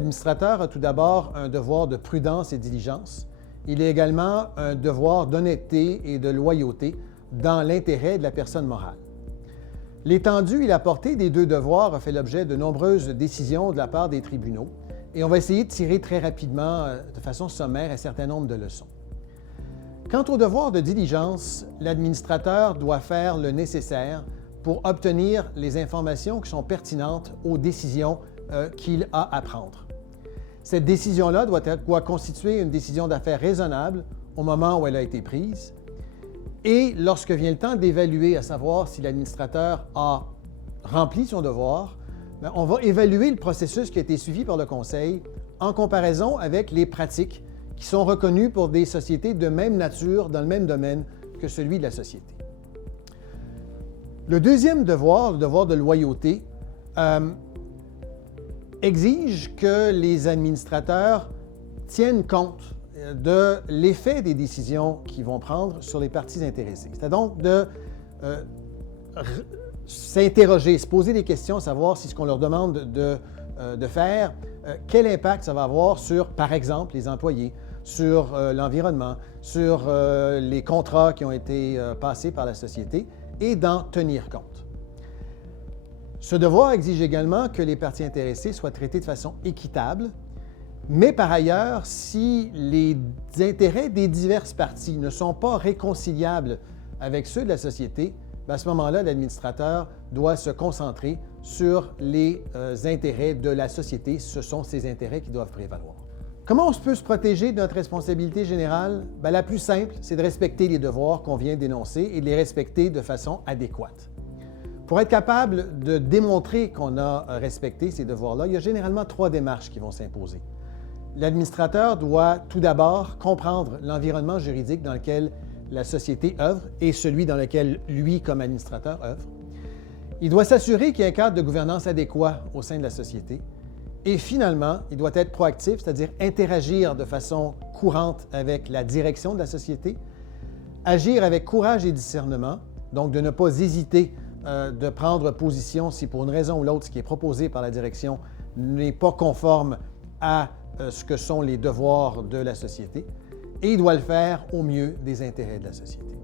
L'administrateur a tout d'abord un devoir de prudence et de diligence. Il a également un devoir d'honnêteté et de loyauté dans l'intérêt de la personne morale. L'étendue et la portée des deux devoirs a fait l'objet de nombreuses décisions de la part des tribunaux et on va essayer de tirer très rapidement, de façon sommaire, un certain nombre de leçons. Quant au devoir de diligence, l'administrateur doit faire le nécessaire pour obtenir les informations qui sont pertinentes aux décisions qu'il a à prendre. Cette décision-là doit constituer une décision d'affaires raisonnable au moment où elle a été prise. Et lorsque vient le temps d'évaluer, à savoir si l'administrateur a rempli son devoir, on va évaluer le processus qui a été suivi par le Conseil en comparaison avec les pratiques qui sont reconnues pour des sociétés de même nature, dans le même domaine que celui de la société. Le deuxième devoir, le devoir de loyauté, exige que les administrateurs tiennent compte de l'effet des décisions qu'ils vont prendre sur les parties intéressées. C'est donc de s'interroger, se poser des questions, savoir si ce qu'on leur demande de faire, quel impact ça va avoir sur, par exemple, les employés, sur l'environnement, sur les contrats qui ont été passés par la société et d'en tenir compte. Ce devoir exige également que les parties intéressées soient traitées de façon équitable, mais par ailleurs, si les intérêts des diverses parties ne sont pas réconciliables avec ceux de la société, à ce moment-là, l'administrateur doit se concentrer sur les intérêts de la société. Ce sont ces intérêts qui doivent prévaloir. Comment on peut se protéger de notre responsabilité générale? La plus simple, c'est de respecter les devoirs qu'on vient d'énoncer et de les respecter de façon adéquate. Pour être capable de démontrer qu'on a respecté ces devoirs-là, il y a généralement 3 démarches qui vont s'imposer. L'administrateur doit tout d'abord comprendre l'environnement juridique dans lequel la société œuvre et celui dans lequel lui, comme administrateur, œuvre. Il doit s'assurer qu'il y a un cadre de gouvernance adéquat au sein de la société. Et finalement, il doit être proactif, c'est-à-dire interagir de façon courante avec la direction de la société, agir avec courage et discernement, donc de ne pas hésiter de prendre position si pour une raison ou l'autre, ce qui est proposé par la direction n'est pas conforme à ce que sont les devoirs de la société, et il doit le faire au mieux des intérêts de la société.